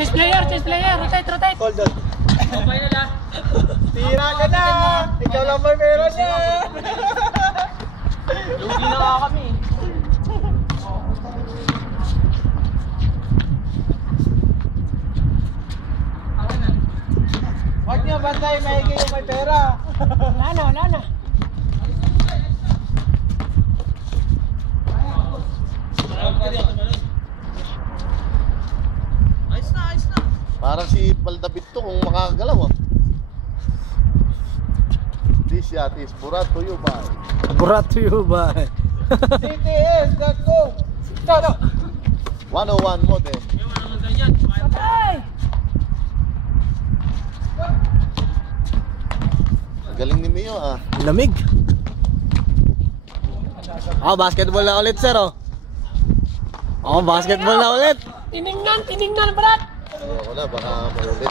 Chase player, rotate, rotate. Hold on. Okay na lang. Tira ka na! Ikaw lang may meron na! Lugi na nga kami. Huwag niyo bantay, maigi yung may pera. Wala na. Ayos na. Parang si Baldabit to kung makakagalaw ah. This yacht is brought to you by CTS, let's go! No. 101 model. Patay! Galing ni Mio ah. Lamig. Basketball na ulit, sir, oh. Basketball na ulit. Tinignan, Brad. Ayoko na, baka maulit.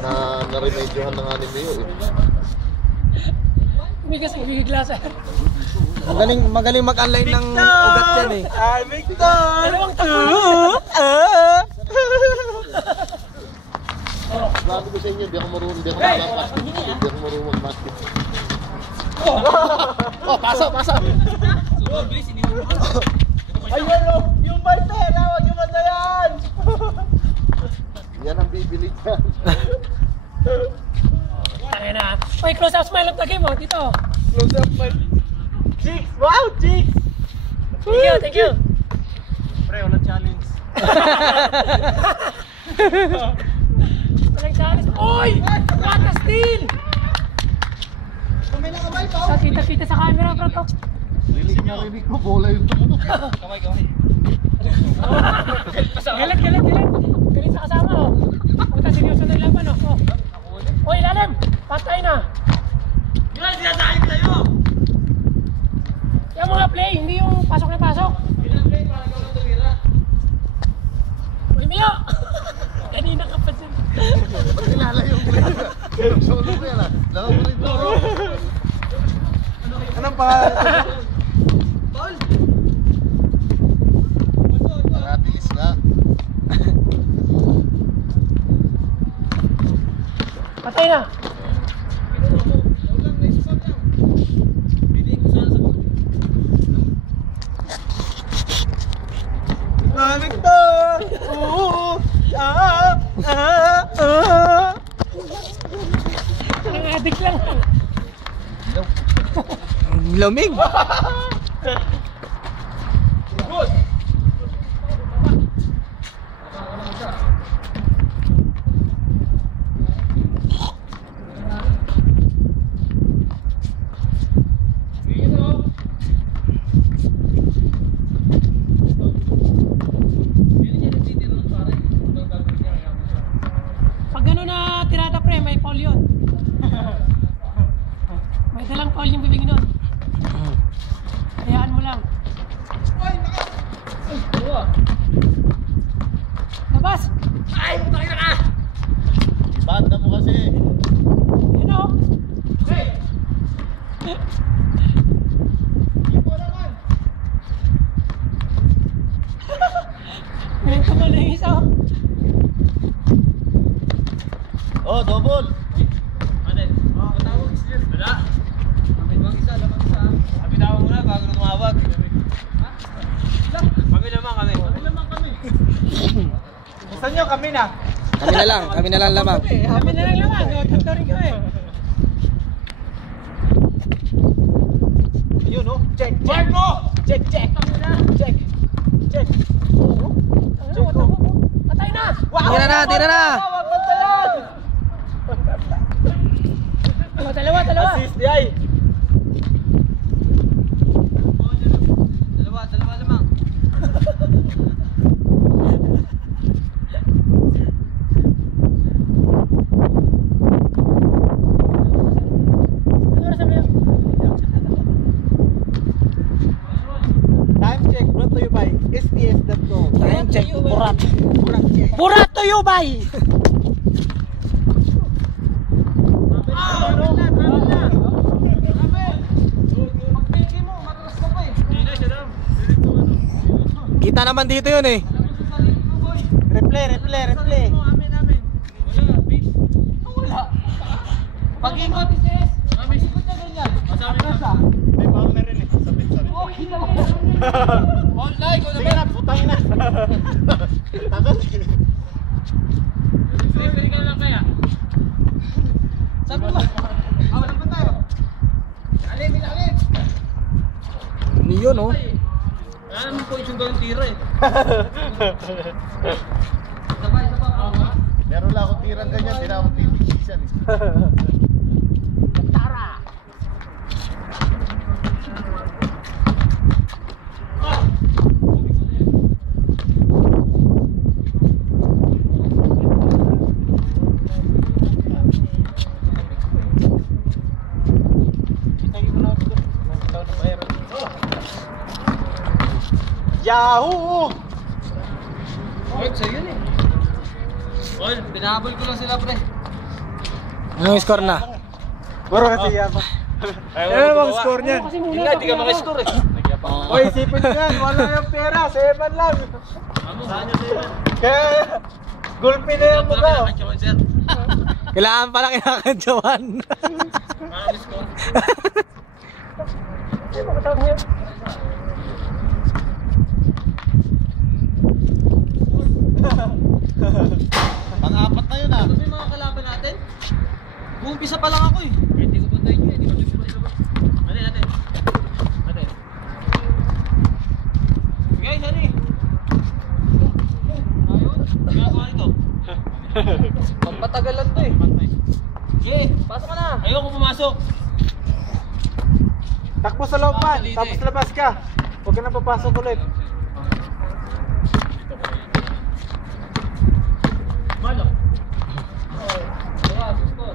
Na-remedyohan na nga ni Mio eh. Umigas glasa. Magaling mag-online ng ugat yan eh. Victor! Dalawang tapo. Sabi ko sa inyo, hindi ako marunong mag-basket. Hindi ako marunong mag-basket. Pasa! Ayun o! Yung may pera! Huwag yung bandayan! Yan ang bibili dyan. Tangin na. Oy, close up smile of the game mo. Dito. Close up man. Chicks! Wow! Chicks! Thank you. Pre, walang challenge. Walang challenge. Oy! What a steal! Kumila ka ba ito? Kita sa camera, bro. To. Rinig ko, bola yung tumunok. Kamay. Galit. Galit sa kasama, oh. Puta, seryoso na yung laban, oh. Oy, ilalim! Patay na! Yan, sinasahin ko sa'yo! Yung mga play, hindi yung pasok na pasok. Bilang play, parang ikaw lang tumira. Uy, Mio! Kanina ka pa siya. Ba't nilalayo mo yan? Solo ko yan ah. Laka mo rin to. Anong pangalan? Nakatilis nga. Patay na! Victor! Oo! Ang adik lang. Lamig. Good! Pag gano'n na tirada pre, may foul yun. May dalang foul yung bibig nun. Hayaan mo lang. Labas! Ay, putang ina ka! Banda mo kasi. Yan o. Pinagto mo na yung isa o. Oh, double. Ano? Patawag islir. Wala. Lamang isa. Kapitawag muna bago na tumawag. Ha? Kami naman kami. Gusto nyo kami na? Kami na lang lamang. Kami na lang naman. Tatlo rin kami. Ayun o. Check! Check mo! Check! Check! Check! Check! Patay na! Tira na! Wag bantayan! Dalawa. Assist di ay! Dalawa lamang. Ano sabi mo? Time check brought to you by STS.com. Time check. Burat. Check. Burat to you, bay! Kita naman dito yun eh. Replay. Pag-ikot. Pag-ikot na ganyan. Masabi na. Hindi pa ako narinig. Sabit. Online ko Sige na, putangin na. Tagal. Sige ka lang kaya. Sabi mo. Wala pa tayo. Alim. Ano yun, oh? Wala naman po yung gawin tira eh. Isa pa. Meron lang akong tirang ganyan, di na ako titisisan eh. Yahoo! Oy, sa'yo yun eh. Oy, pinahabol ko lang sila pre. Anong score na? Puro kasi yaba. Ano bang score niyan? Kasi muna. Hindi, di ka makascore eh. Hoy, isipin nyo yan. Wala yung pera. 7 lang. Saan nyo sa'yo? Kaya, gulpi na yung mukha. Sir. Kailangan pala kinakadyawan. Ano score? Ay, makatawag niya. Pang-apat na yun ah. Ano yung mga kalaban natin? Umpisa pa lang ako eh. Hindi ko puntahin nyo eh. Hindi ko puntahin nyo. Natin. Guys, ano eh? Ayun. Ginagawa nito. Pampatagalan to eh. Sige, pasok ka na. Ayoko pumasok. Takbo sa loob man. Tapos labas ka. Huwag ka na papasok ulit. Malo. Susko.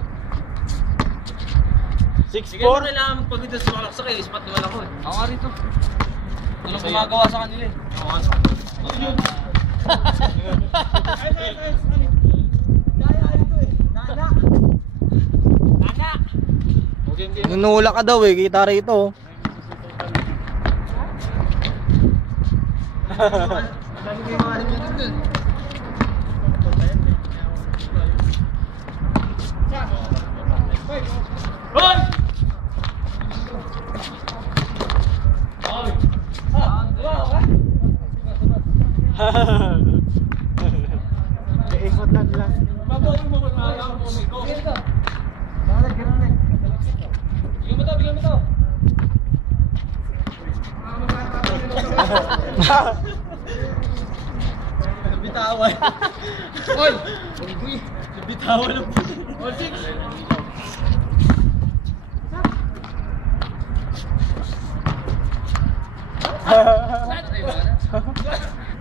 6-4. Sige mo kailangan magpagod sa mga laksak eh. Ispat naman ako eh. Ako nga rito. Ano gumagawa sa kanila eh. Ako nga sa kanila. Nunula ka daw eh, kita rito. Hoy! Iikot lang lang. Bigyan mo to. Bitawan. Hoy! Bitawan ng puti. Hoy, six.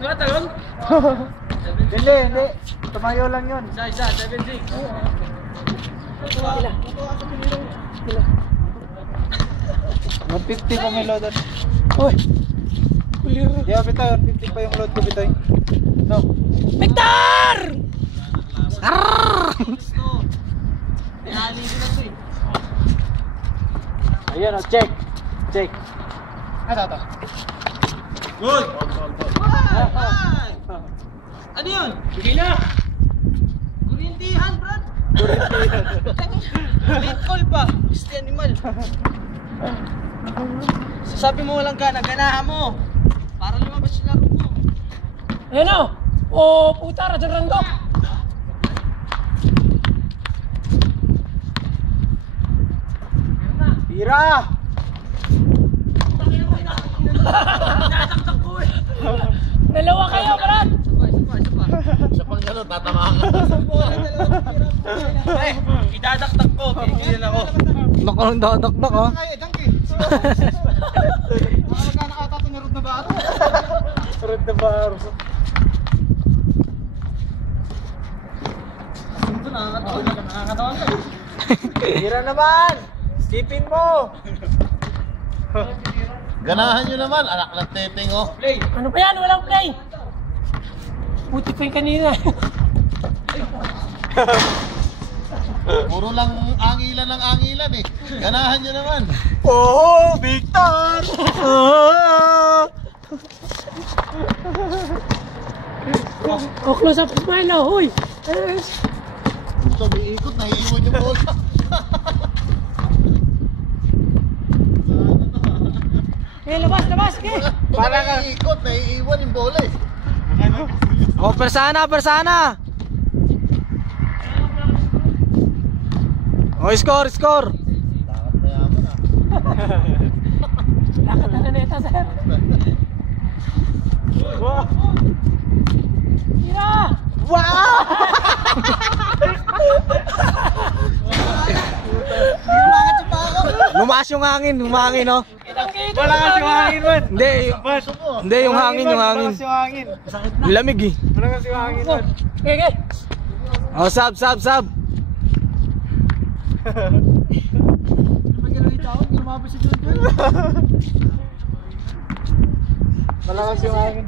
Nakatalon? Hindi. Tumayo lang yun. Isa, 7-6. Sila. 150 pa may load. Uy! Yeah, bitaw. 150 pa yung load ko, bitaw. No. Victor! Tinali ko na ito eh. Ayan o, check. Ito. Good! Ano yun? Bigay na. Kuryentihan, Brad! Late call pa! Gusti animal! Sabi mo walang gana, ganahan mo! Para lumabas yung laro mo! Ayan o. O, puta, Rajan Randok. Tira! Dalawa kayo, Brad. Isa pa. Sa pang gano'n, tatamaan ka. Eh, idadaktak ko, tigilan ako. Naku, nang dadakdak ha. Ay, dangki. Magkano ata ito ni Rod na Baro? Rod na Baro. Ito nakakatawa ka. Tira naman! Skipin mo! Ganahan nyo naman, anak ng teteng oh. Play! Ano pa yan? Walang play. Puti pa yung kanina. Puro lang angilan eh. Ganahan nyo naman. Oh, Victor! O, close up smile o. Uy. Ito, may ikot, naiiwan yung bola. Labas, labas, sige. Para ka ikot, naiiwan yung bola eh. Oh, persana, persana. Oh, score, score. Lakad na yaman ah. Lakad na neta, sir. Tira! Wow! Lumakas yung hangin, humangin, no? Wala kasi yung hangin man. Hindi, yung hangin, yung hangin. Yung lamig eh. Wala kasi yung hangin man. Okay. Oh, sab, sab, sab. Malakas yung hangin.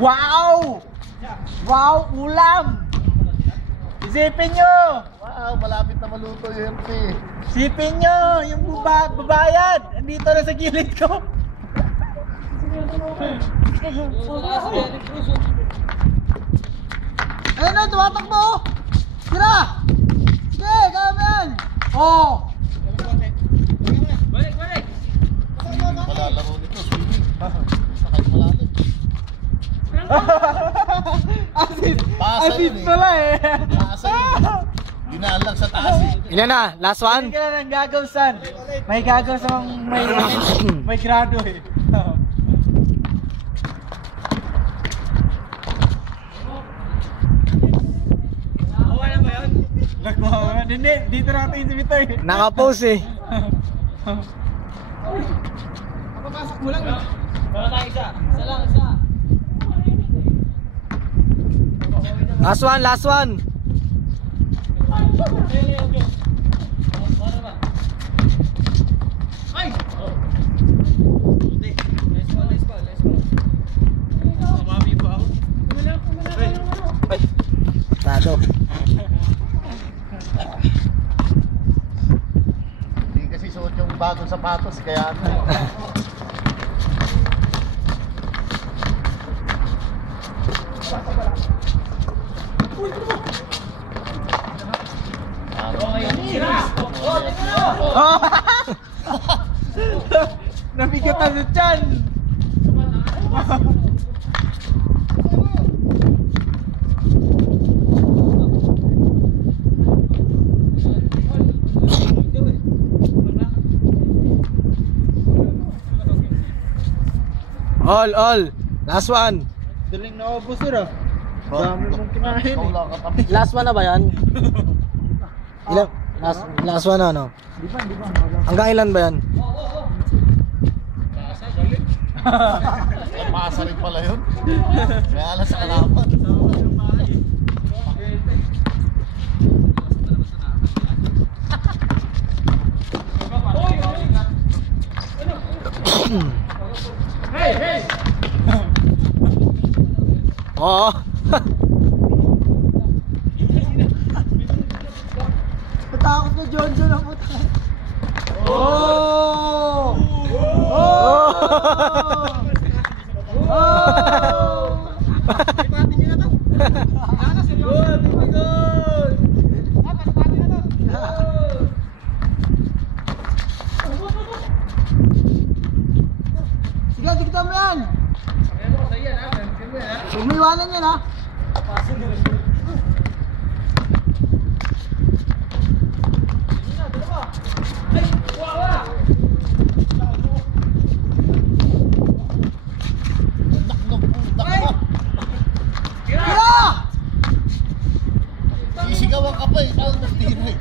Wow! Wow, ulam! Isipin nyo! Wow, malapit na maluto yung MP. Isipin nyo! Yung babayad! Andito na sa gilid ko! Ayun na, tumatakbo! Tira! Sige, kaya mo yan! Oh! Balik, balik! Malalaro nito, swimming. Sakay malalim. Pasa Asit yun eh. pala eh! Pasa yun. Yunaan lang sa taas eh. Ilan na? Last one? Hindi ka na ng gagaw, son. May gagaw sa may grado eh. Nakuha na ba yun? Nakuha mo yan. Hindi, dito natin yung bito eh. Naka-pose eh. Papapasok mo lang. Baka tayo isa. Isa lang, isa. Last one, last one. Ay! Let's go, let's go, let's go. Sumami pa ako. Tado. Hindi kasi suot yung bagong sapatos, kaya ano. Nabigatan sa tiyan! All. Last one. Daling naubos sir ah. Dami mong kinahin Ikaw eh. lang katabi. Last one na ba yan? Ilan? Last one na, no? Di ba? Hanggang ilan ba yan? Pasa rin pala yun. Kaya alas sa kalaban. Oo. Natakot na John ang puta. Oh! Sige, dikita mo yan! Huwag mo iwanan yan ha! Anak ng puta ka. Tira! Sisigawan ka pa eh. Ikaw ang tira eh.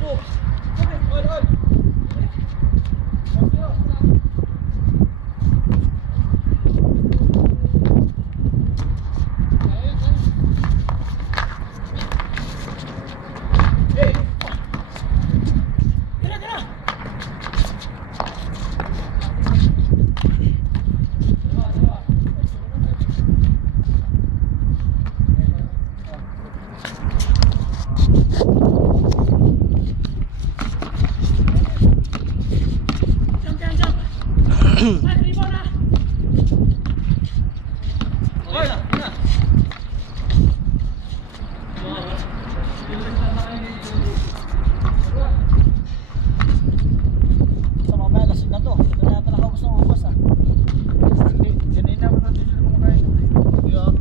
rebound na. Okay na. Sa mga bayan, lasing na to. Ito na yata nakaubos ng ubos ah. Hindi, kanina mo natin sila kumakain. Yeah.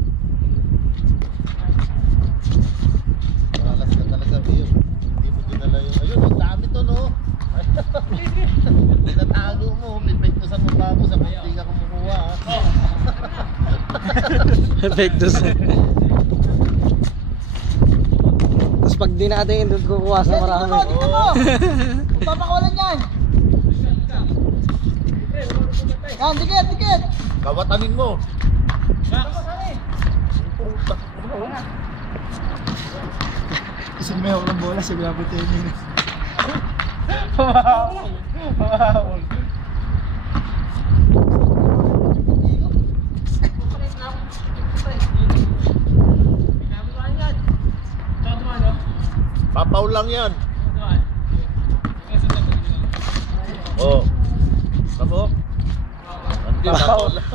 Malas ka talaga, Bio. Hindi mo dinala yung... Ayun, ang dami to, no? Tinatago mo, may pekto sa mukha mo, sa hindi ka kumukuha, ha? Epektos. Tapos pag di natin doon kukuha sa marami. Tingnan mo! Papakawalan yan! Yan, dikit! Kawatanin mo. Kasi may hawak ng bola, sabi namin tayo yun. Papaw lang yan. Oh. Tabo. Hindi, papaw lang.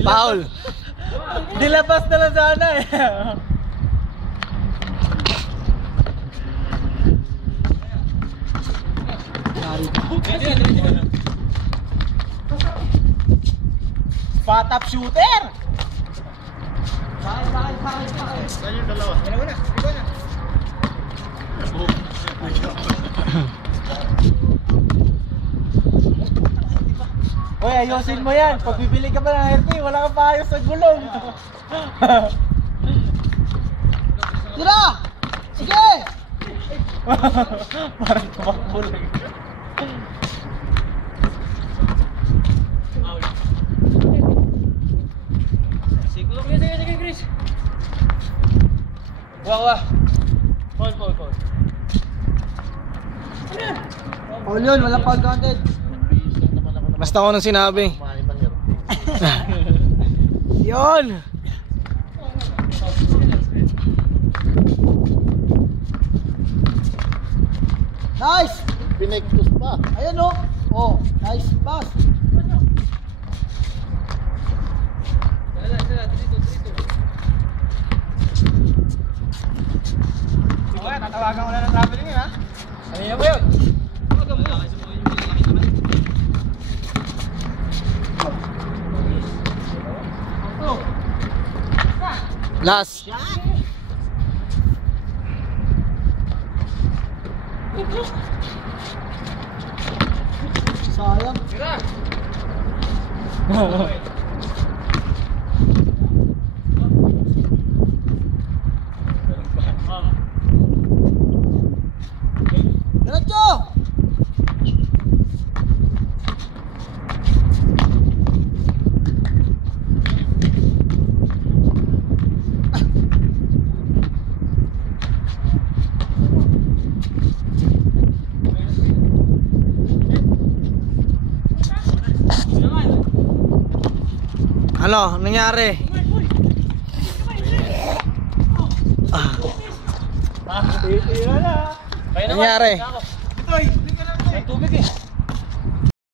Paul. Dilabas na lang sana eh. Spot up shooter! Saan yung dalawa? Hoy, ayusin mo yan. Pag bibili ka pa ng hairpin, wala kang paayos sa gulong. Tira! Sige! Parang tumakbo lang. Sige, Chris. Wah. Paul. Paul yun, walang foul counted. Basta ako nang sinabi. Kumain man yun. Yon. Nice! Pinektos pa. Ayan o. Oh, nice pass. Okay, tatawagan ko na ng traveling yun, ha? Kanina ba yun? Last. Sayang. Diretso! Ano nangyari? Tira na. Nangyari?